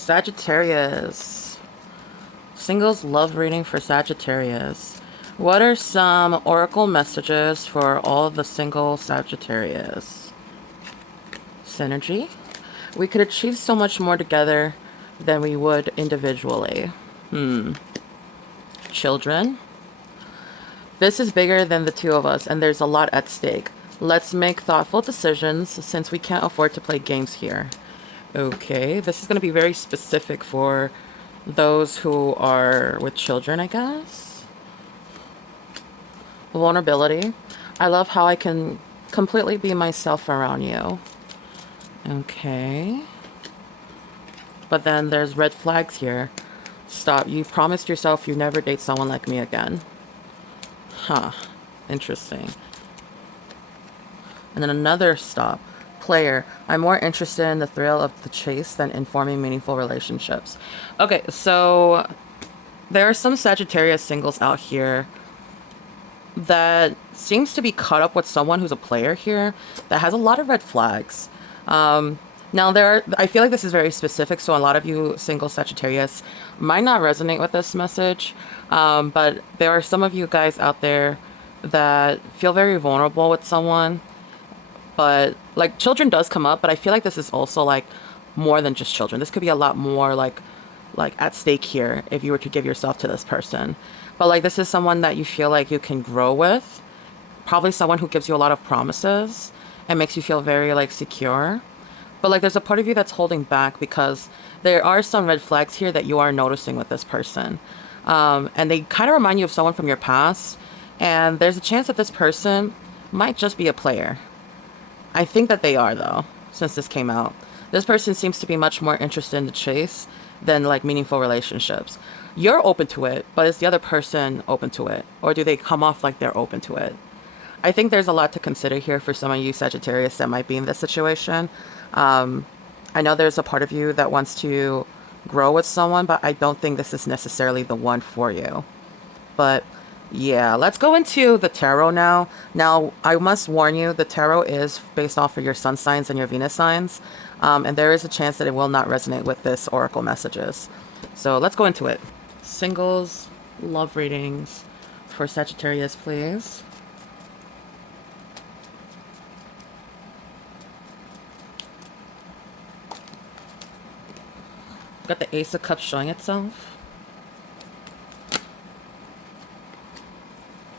Sagittarius. Singles love reading for Sagittarius. What are some oracle messages for all the single Sagittarius? Synergy. We could achieve so much more together than we would individually. Children. This is bigger than the two of us, and there's a lot at stake. Let's make thoughtful decisions since we can't afford to play games here. Okay, this is going to be very specific for those who are with children, I guess. Vulnerability. I love how I can completely be myself around you. Okay. But then there's red flags here. Stop. You promised yourself you never date someone like me again. Huh. Interesting. And then another stop. Player. I'm more interested in the thrill of the chase than in forming meaningful relationships. Okay, so there are some Sagittarius singles out here that seems to be caught up with someone who's a player here that has a lot of red flags. Now I feel like this is very specific, so a lot of you single Sagittarius might not resonate with this message, but there are some of you guys out there that feel very vulnerable with someone. But like children does come up, but I feel like this is also like more than just children. This could be a lot more like at stake here if you were to give yourself to this person. But like this is someone that you feel like you can grow with. Probably someone who gives you a lot of promises and makes you feel very like secure. But like there's a part of you that's holding back because there are some red flags here that you are noticing with this person. And they kind of remind you of someone from your past. And there's a chance that this person might just be a player. I think that they are, though, since this came out. This person seems to be much more interested in the chase than, like, meaningful relationships. You're open to it, but is the other person open to it? Or do they come off like they're open to it? I think there's a lot to consider here for some of you Sagittarius that might be in this situation. I know there's a part of you that wants to grow with someone, but I don't think this is necessarily the one for you. But yeah, let's go into the tarot now. Now, I must warn you, the tarot is based off of your sun signs and your Venus signs. And there is a chance that it will not resonate with this oracle messages. So let's go into it. Singles, love readings for Sagittarius, please. Got the Ace of Cups showing itself.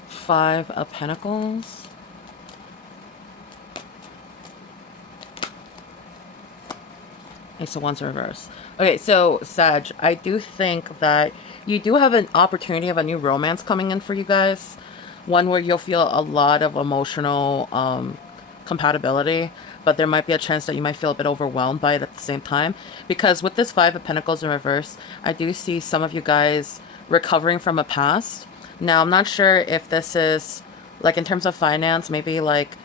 Five of Pentacles. Ace of Wands in reverse. Okay, so Sag, I do think that you do have an opportunity of a new romance coming in for you guys. One where you'll feel a lot of emotional compatibility, but there might be a chance that you might feel a bit overwhelmed by it at the same time. Because with this Five of Pentacles in reverse, I do see some of you guys recovering from a past. Now, I'm not sure if this is, like, in terms of finance, maybe, like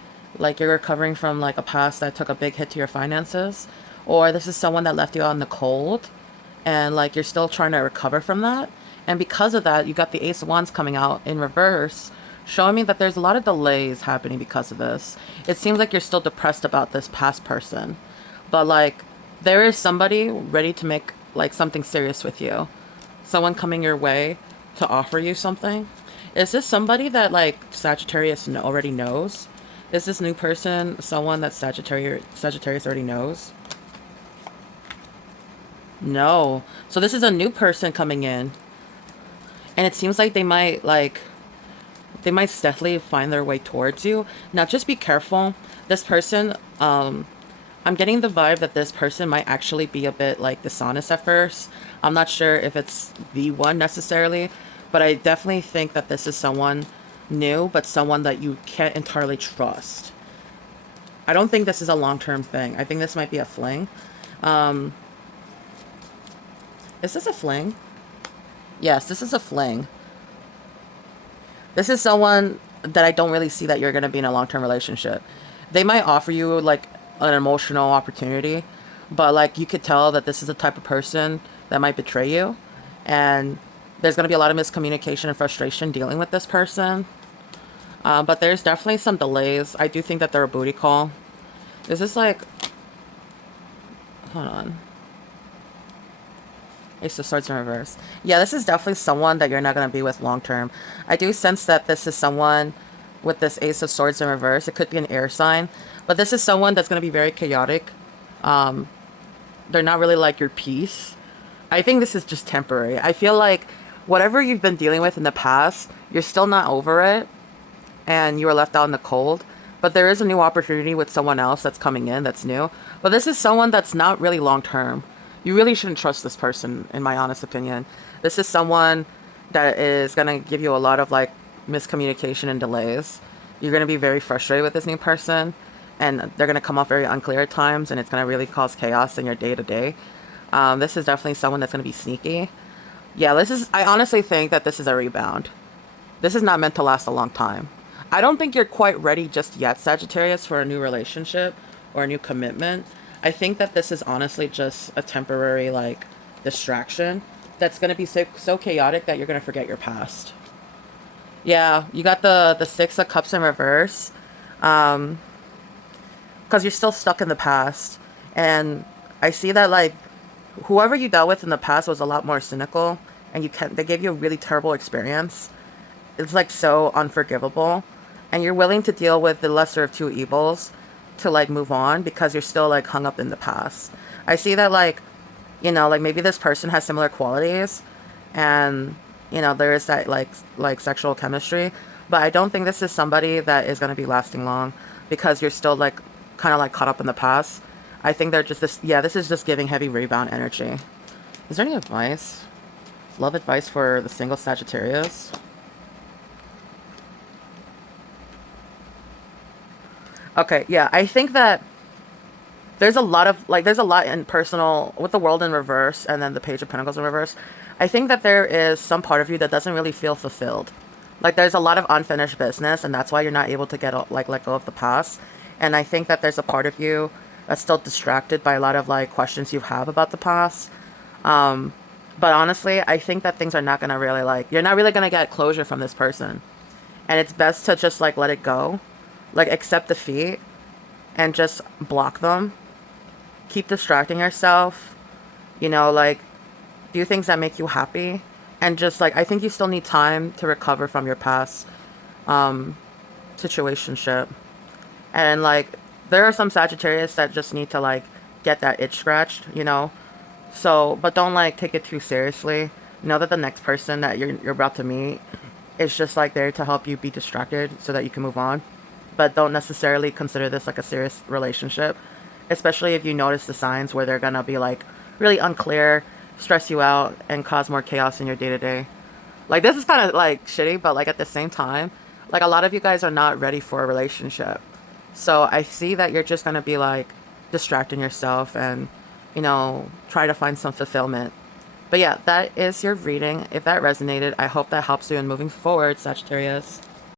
you're recovering from, like, a past that took a big hit to your finances. Or this is someone that left you out in the cold, and, like, you're still trying to recover from that. And because of that, you got the Ace of Wands coming out in reverse, showing me that there's a lot of delays happening because of this. It seems like you're still depressed about this past person. But, like, there is somebody ready to make, like, something serious with you. Someone coming your way to offer you something. Is this somebody that like Sagittarius already knows? Is this new person someone that Sagittarius already knows? No. So this is a new person coming in. And it seems like they might steadily find their way towards you. Now just be careful. This person, I'm getting the vibe that this person might actually be a bit like dishonest at first. I'm not sure if it's the one necessarily, but I definitely think that this is someone new, but someone that you can't entirely trust. I don't think this is a long-term thing. I think this might be a fling. Is this a fling? Yes, this is a fling. This is someone that I don't really see that you're going to be in a long-term relationship. They might offer you, like, an emotional opportunity, but, like, you could tell that this is the type of person that might betray you. And there's going to be a lot of miscommunication and frustration dealing with this person. But there's definitely some delays. I do think that they're a booty call. Is this like... Hold on. Ace of Swords in reverse. Yeah, this is definitely someone that you're not going to be with long term. I do sense that this is someone with this Ace of Swords in reverse. It could be an air sign, but this is someone that's going to be very chaotic. They're not really like your peace. I think this is just temporary. I feel like whatever you've been dealing with in the past, you're still not over it and you were left out in the cold. But there is a new opportunity with someone else that's coming in that's new. But this is someone that's not really long term. You really shouldn't trust this person, in my honest opinion. This is someone that is going to give you a lot of like miscommunication and delays. You're going to be very frustrated with this new person, and they're going to come off very unclear at times, and it's going to really cause chaos in your day to day. This is definitely someone that's going to be sneaky. Yeah, I honestly think that this is a rebound. This is not meant to last a long time. I don't think you're quite ready just yet, Sagittarius, for a new relationship or a new commitment. I think that this is honestly just a temporary, like, distraction that's going to be so chaotic that you're going to forget your past. Yeah, you got the Six of Cups in reverse. Because you're still stuck in the past. And I see that, like, whoever you dealt with in the past was a lot more cynical. And they gave you a really terrible experience. It's, like, so unforgivable. And you're willing to deal with the lesser of two evils to like move on because you're still like hung up in the past. I see that like, like maybe this person has similar qualities and there is that like sexual chemistry, but I don't think this is somebody that is going to be lasting long because you're still like kind of like caught up in the past. I think they're just this is just giving heavy rebound energy. Is there any advice? Love advice for the single Sagittarius? Okay, yeah, I think that there's a lot in personal with the world in reverse and then the Page of Pentacles in reverse. I think that there is some part of you that doesn't really feel fulfilled. Like there's a lot of unfinished business, and that's why you're not able to let go of the past. And I think that there's a part of you that's still distracted by a lot of like questions you have about the past. But honestly, I think that things are not gonna really you're not really gonna get closure from this person, and it's best to just like let it go. Like, accept defeat and just block them. Keep distracting yourself. Like, do things that make you happy. And just, like, I think you still need time to recover from your past situationship. And, like, there are some Sagittarius that just need to, like, get that itch scratched. So, but don't, like, take it too seriously. Know that the next person that you're about to meet is just, like, there to help you be distracted so that you can move on. But don't necessarily consider this like a serious relationship, especially if you notice the signs where they're gonna be like really unclear, stress you out, and cause more chaos in your day to day. Like this is kind of like shitty, but like at the same time, like a lot of you guys are not ready for a relationship. So I see that you're just gonna be like distracting yourself and try to find some fulfillment. But yeah, that is your reading. If that resonated, I hope that helps you in moving forward, Sagittarius.